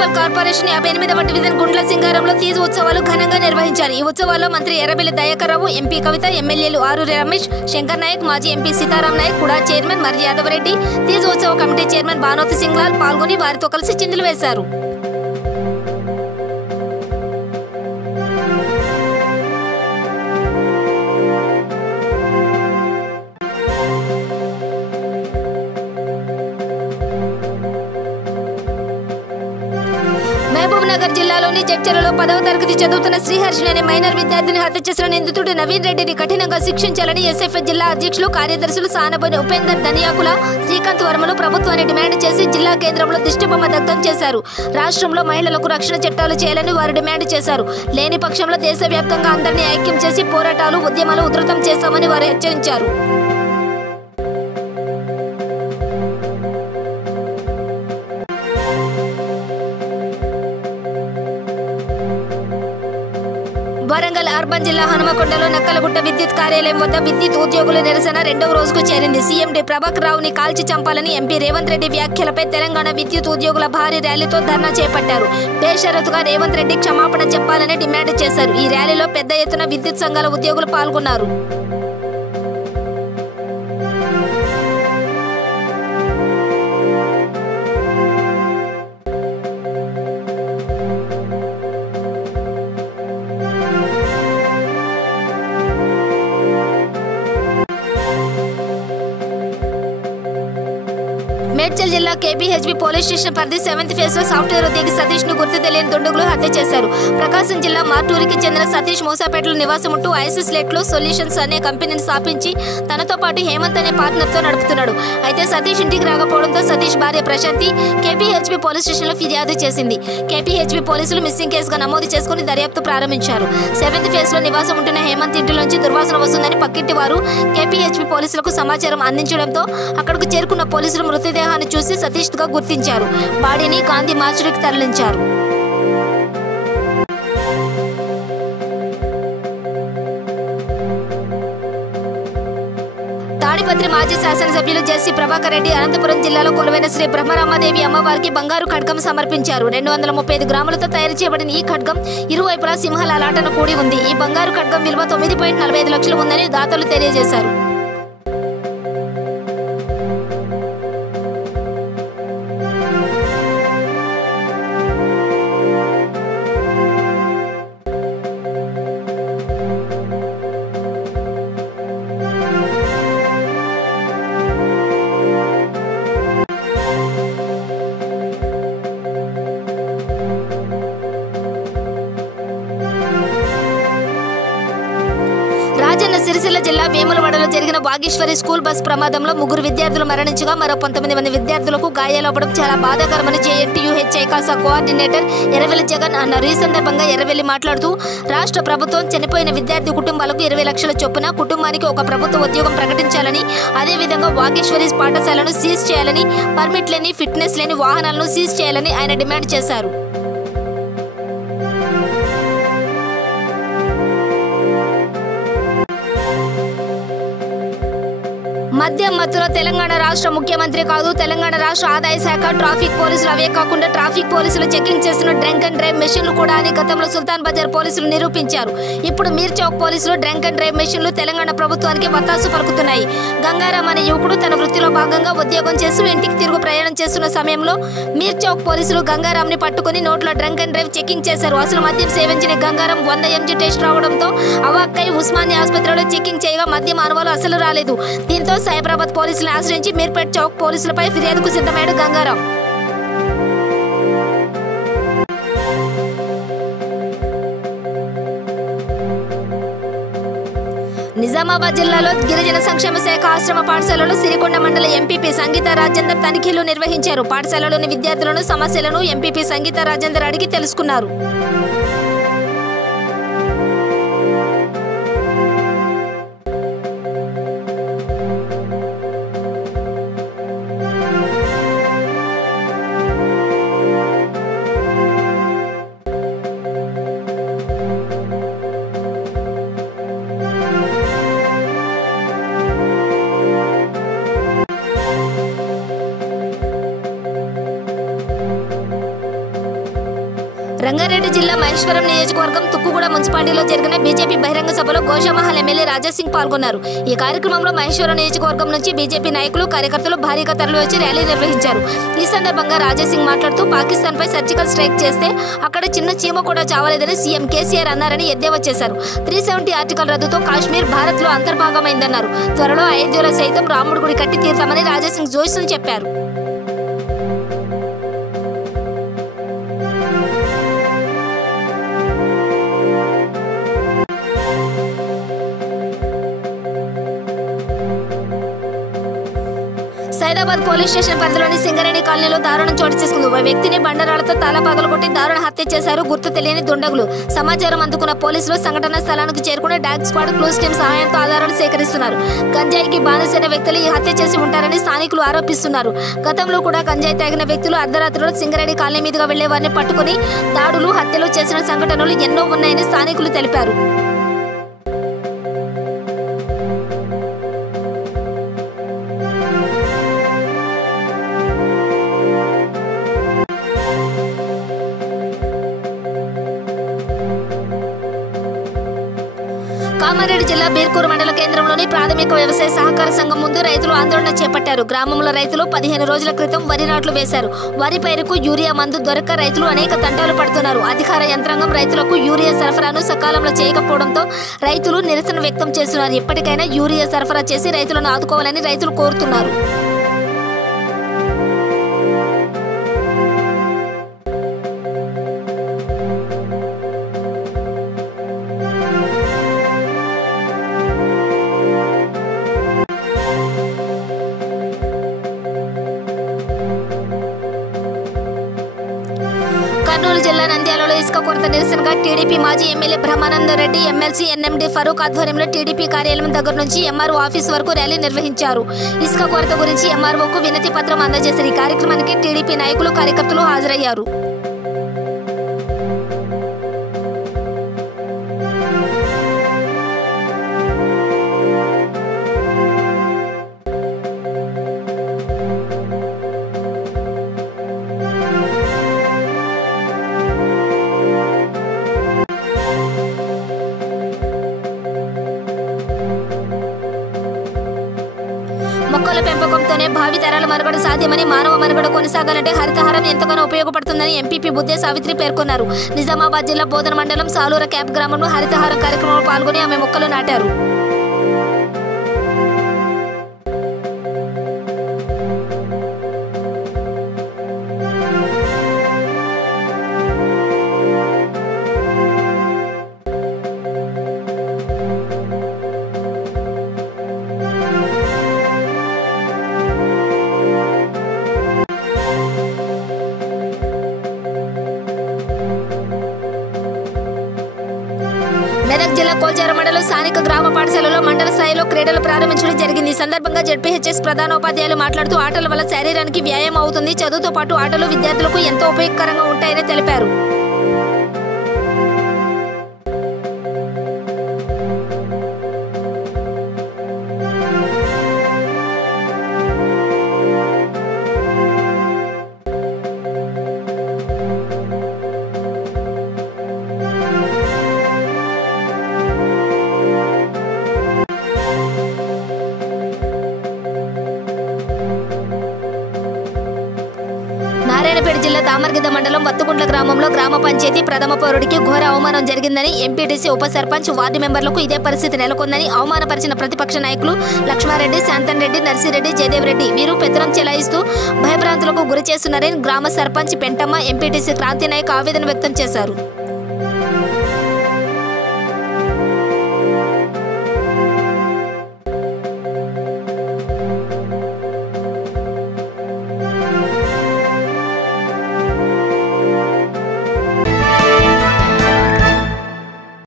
Municipal corporation 58వ division Gundla సింగారంలో Teej ఉత్సవాలు ఘనంగా నిర్వహించారు. ఈ ఉత్సవాల్లో మంత్రి ఎర్రబెల్లి దయాకర్ రావు, ఎంపీ కవిత, ఎమ్మెల్యేలు ఆరూరి రమేష్, శంకర్ నాయక్, మాజీ ఎంపీ సీతారాం నాయక్, కుడా చైర్మన్ మర్రి యాదవరెడ్డి, తీజ్ ఉత్సవ కమిటీ చైర్మన్ భానోత్ సింగ్ లాల్ పాల్గొని వారితో కలిసి చిందులు వేశారు. మహబూబ్నగర్ జిల్లాలోని జడ్చర్లలో 10వ తరగతి చదువుతున్న శ్రీహర్షిని అనే మైనర్ విద్యార్థిని హత్య చేసిన నిందితుడు నవీన్ రెడ్డిని కఠినంగా శిక్షించాలని ఎస్ఎఫ్ఐ జిల్లా అధ్యక్షులు, కార్యదర్శులు సానబోని ఉపేందర్ ధనియాకుల, శ్రీకాంత్ వర్మలు ప్రభుత్వాన్ని డిమాండ్ చేసి జిల్లా కేంద్రంలో దిష్టిబొమ్మ దగ్ధం చేశారు. రాష్ట్రంలో మహిళలకు రక్షణ చట్టాలు చేయాలని వారు డిమాండ్ చేశారు. లేని పక్షంలో దేశవ్యాప్తంగా అందరినీ ఐక్యం చేసి పోరాటాలు, ఉద్యమాలు ఉధృతం చేస్తామని వారు హెచ్చరించారు. వరంగల్ అర్బన్ జిల్లా హనుమకొండలో నక్కలగుట్ట విద్యుత్ కార్యాలయం వద్ద విద్యుత్ ఉద్యోగుల నిరసన 2వ రోజుకు చేరింది. సీఎం డి ప్రభాకర్ రావుని కాల్చి చంపాలని ఎంపీ రేవంత్ రెడ్డి వ్యాఖ్యలపై తెలంగాణ విద్యుత్ ఉద్యోగుల భారీ ర్యాలీతో ధర్నా చేపట్టారు. బేషరతుగా రేవంత్ రెడ్డి క్షమాపణ చెప్పాలని డిమాండ్ చేశారు. ఈ ర్యాలీలో పెద్ద ఎత్తున విద్యుత్ సంఘాల ఉద్యోగులు పాల్గొన్నారు. మేడ్చల్ జిల్లా కేబీహెచ్బీ పోలీస్ స్టేషన్ పరిధి 7th ఫేజ్ లో సాఫ్ట్వేర్ ఉద్యోగి సతీష్ ను గుర్తు తెలియని దుండగులు హత్య చేశారు. ప్రకాశం జిల్లా మార్టూరికి చెందిన సతీష్ మూసాపేటలో నివాసం ఉంటూ ఐసిస్ లెట్లో సొల్యూషన్స్ అనే కంపెనీని స్థాపించి తనతో పాటు హేమంత్ అనే పార్ట్నర్ తో నడుపుతున్నాడు. అయితే సతీష్ ఇంటికి రాకపోవడంతో సతీష్ భార్య ప్రశాంతి కేపీహెచ్బీ పోలీస్ స్టేషన్ లో ఫిర్యాదు చేసింది. కేపీహెచ్బీ పోలీసులు మిస్సింగ్ కేసుగా నమోదు చేసుకుని దర్యాప్తు ప్రారంభించారు. 7th ఫేజ్ లో నివాసం ఉంటున్న హేమంత్ ఇంటిలోంచి దుర్వాసన వస్తుందని పక్కింటి వారు కేపీహెచ్బీ పోలీసులకు సమాచారం అందించడంతో అక్కడకు చేరుకున్న పోలీసులు మృతదేహాన్ని చూసి సతీష్ గా గుర్తించారు. బాడీని గాంధీ మార్చురీకి తరలించారు. తాడిపత్రి మాజీ శాసనసభ్యులు జెసి ప్రభాకర్ రెడ్డి అనంతపురం జిల్లాలో కొలువైన శ్రీ బ్రహ్మరామాదేవి అమ్మవారికి బంగారు ఖడ్గం సమర్పించారు. 235 గ్రాములతో తయారు చేయబడిన ఈ ఖడ్గం ఇరువైపులా సింహాల అలాటన కూడి ఉంది. ఈ బంగారు ఖడ్గం విలువ 9.45 లక్షలు ఉందని దాతలు తెలియజేశారు. రాజన్న సిరిసిల్ల జిల్లా వేములవాడలో జరిగిన వాగీశ్వరి స్కూల్ బస్ ప్రమాదంలో 3 విద్యార్థులు మరణించగా మరో 19 మంది విద్యార్థులకు గాయాలవ్వడం చాలా బాధాకరమని జేఎన్టీయూహెచ్ ఐకాసా కోఆర్డినేటర్ ఎర్రవెల్లి జగన్ అన్నారు. ఈ సందర్భంగా ఎర్రవెల్లి మాట్లాడుతూ రాష్ట్ర ప్రభుత్వం చనిపోయిన విద్యార్థి కుటుంబాలకు 20 లక్షల చొప్పున కుటుంబానికి ఒక ప్రభుత్వ ఉద్యోగం ప్రకటించాలని, అదేవిధంగా వాగీశ్వరి పాఠశాలను సీజ్ చేయాలని, పర్మిట్ లేని, ఫిట్నెస్ లేని వాహనాలను సీజ్ చేయాలని ఆయన డిమాండ్ చేశారు. మద్యం మత్తులో తెలంగాణ రాష్ట్ర ముఖ్యమంత్రి కాదు, తెలంగాణ రాష్ట్ర ఆదాయ శాఖ, ట్రాఫిక్ పోలీసులు అవే కాకుండా ట్రాఫిక్ పోలీసులు చెకింగ్ చేస్తున్న డ్రంక్ అండ్ డ్రైవ్ మెషిన్లు కూడా అని గతంలో సుల్తాన్ బజార్ పోలీసులు నిరూపించారు. ఇప్పుడు మీర్ చౌక్ పోలీసులు డ్రంక్ అండ్ డ్రైవ్ మెషిన్లు తెలంగాణ ప్రభుత్వానికి వత్తాసు పలుకుతున్నాయి. గంగారాం అనే యువకుడు తన వృత్తిలో భాగంగా ఉద్యోగం చేస్తూ ఇంటికి తిరుగు ప్రయాణం చేస్తున్న సమయంలో మీర్ చౌక్ పోలీసులు గంగారాంని పట్టుకుని నోట్లో డ్రంక్ అండ్ డ్రైవ్ చెకింగ్ చేశారు. అసలు మద్యం సేవించిన గంగారాం 100 mg టెస్ట్ రావడంతో అవాక్కై ఉస్మానియా ఆసుపత్రిలో చెకింగ్ చేయగా మద్యం అనుభవాలు అసలు రాలేదు. దీంతో సైబరాబాద్ పోలీసులను ఆశ్రయించి మీర్పేట్ చౌక్ పోలీసులపై ఫిర్యాదుకు సిద్ధమయ్యాడు గంగారాం. నిజామాబాద్ జిల్లాలో గిరిజన సంక్షేమ శాఖ ఆశ్రమ పాఠశాలలో సిరికొండ మండల ఎంపీపీ సంగీత రాజేందర్ తనిఖీలు నిర్వహించారు. పాఠశాలలోని విద్యార్థులను సమస్యలను ఎంపీపీ సంగీత రాజేందర్ అడిగి తెలుసుకున్నారు. కామారెడ్డి జిల్లా మహేశ్వరం నియోజకవర్గం తుక్కుగూడ మున్సిపాలిటీలో జరిగిన బీజేపీ బహిరంగ సభలో గోషామహల్ ఎమ్మెల్యే రాజాసింగ్ పాల్గొన్నారు. ఈ కార్యక్రమంలో మహేశ్వరం నియోజకవర్గం నుంచి బీజేపీ నాయకులు కార్యకర్తలు భారీగా తరలివచ్చి ర్యాలీ నిర్వహించారు. ఈ సందర్భంగా రాజాసింగ్ మాట్లాడుతూ పాకిస్తాన్పై సర్జికల్ స్ట్రైక్ చేస్తే అక్కడ చిన్న చీమ కూడా చావలేదని సీఎం కేసీఆర్ అన్నారని ఎద్దేవా చేశారు. 370 ఆర్టికల్ రద్దుతో కాశ్మీర్ భారత్లో అంతర్భాగమైందన్నారు. త్వరలో అయోధ్యలో సైతం రాముడి గుడి కట్టి తీర్తామని రాజాసింగ్ జోష్ను చెప్పారు. సైదాబాద్ పోలీస్ స్టేషన్ పరిధిలోని సింగరేణి కాలనీలో దారుణం చోటు చేసుకుంది. ఓ వ్యక్తిని బండరాళ్లతో తల పగలగొట్టి దారుణ హత్య చేశారు గుర్తు తెలియని దుండగులు. సమాచారం అందుకున్న పోలీసులు సంఘటన స్థలానికి చేరుకుని డాగ్ స్క్వాడ్ క్లూస్ టీం సహాయంతో ఆధారాలు సేకరిస్తున్నారు. గంజాయికి బానిసైన వ్యక్తులు ఈ హత్య చేసి ఉంటారని స్థానికులు ఆరోపిస్తున్నారు. గతంలో కూడా గంజాయి తాగిన వ్యక్తులు అర్ధరాత్రిలో సింగరేణి కాలనీ మీదుగా వెళ్లే వారిని పట్టుకుని దాడులు హత్యలు చేసిన సంఘటనలు ఎన్నో ఉన్నాయని స్థానికులు తెలిపారు. కామారెడ్డి జిల్లా బీర్కూరు మండల కేంద్రంలోని ప్రాథమిక వ్యవసాయ సహకార సంఘం ముందు రైతులు ఆందోళన చేపట్టారు. గ్రామంలో రైతులు 15 రోజుల క్రితం వరి నాట్లు వేశారు. వరి పైరుకు యూరియా మందు దొరక్క రైతులు అనేక తంటాలు పడుతున్నారు. అధికార యంత్రాంగం రైతులకు యూరియా సరఫరాను సకాలంలో చేయకపోవడంతో రైతులు నిరసన వ్యక్తం చేస్తున్నారు. ఇప్పటికైనా యూరియా సరఫరా చేసి రైతులను ఆదుకోవాలని రైతులు కోరుతున్నారు. కర్నూలు జిల్లా నంద్యాలలో ఇసుక కొరత నిరసనగా టీడీపీ మాజీ MLA Brahmanandareddy, MLC NMD Farooq ఆధ్వర్యంలో టీడీపీ కార్యాలయం దగ్గర నుంచి ఎంఆర్ఓ ఆఫీస్ వరకు ర్యాలీ నిర్వహించారు. ఇసుక కొరత గురించి ఎంఆర్ఓకు వినతి పత్రం అందజేశారు. ఈ కార్యక్రమానికి టీడీపీ నాయకులు కార్యకర్తలు హాజరయ్యారు. మొక్కల పెంపకంతోనే భావి తరాల మనుగడ సాధ్యమని, మానవ మనుగడ కొనసాగాలంటే హరితహారం ఎంతగానో ఉపయోగపడుతుందని ఎంపీపీ బుద్దే సావిత్రి పేర్కొన్నారు. నిజామాబాద్ జిల్లా బోధన మండలం సాలూర క్యాంప్ గ్రామంలో హరితహారం కార్యక్రమంలో పాల్గొని ఆమె మొక్కలు నాటారు. మెదక్ జిల్లా కోల్చార మండలం స్థానిక గ్రామ పాఠశాలలో మండల స్థాయిలో క్రీడలు ప్రారంభించడం జరిగింది. ఈ సందర్భంగా జెడ్పీహెచ్ఎస్ ప్రధానోపాధ్యాయులు మాట్లాడుతూ ఆటల వల్ల శరీరానికి వ్యాయామం అవుతుంది, చదువుతో పాటు ఆటలు విద్యార్థులకు ఎంతో ఉపయోగకరంగా ఉంటాయని తెలిపారు. నారాయణపేట జిల్లా తామర్గిద్ద మండలం వత్తుగుండ్ల గ్రామంలో గ్రామ పంచాయతీ ప్రథమ పౌరుడికి ఘోర అవమానం జరిగిందని, ఎంపీటీసీ ఉప సర్పంచ్ వార్డు మెంబర్లకు ఇదే పరిస్థితి నెలకొందని అవమానపరిచిన ప్రతిపక్ష నాయకులు లక్ష్మారెడ్డి, శాంతన్ రెడ్డి, నర్సిరెడ్డి, జయదేవ్ రెడ్డి వీరు పెత్తనం చెలాయిస్తూ భయభ్రాంతులకు గురి చేస్తున్నారని గ్రామ సర్పంచ్ పెంటమ్మ, ఎంపీటీసీ క్రాంతి నాయక్ ఆవేదన వ్యక్తం చేశారు.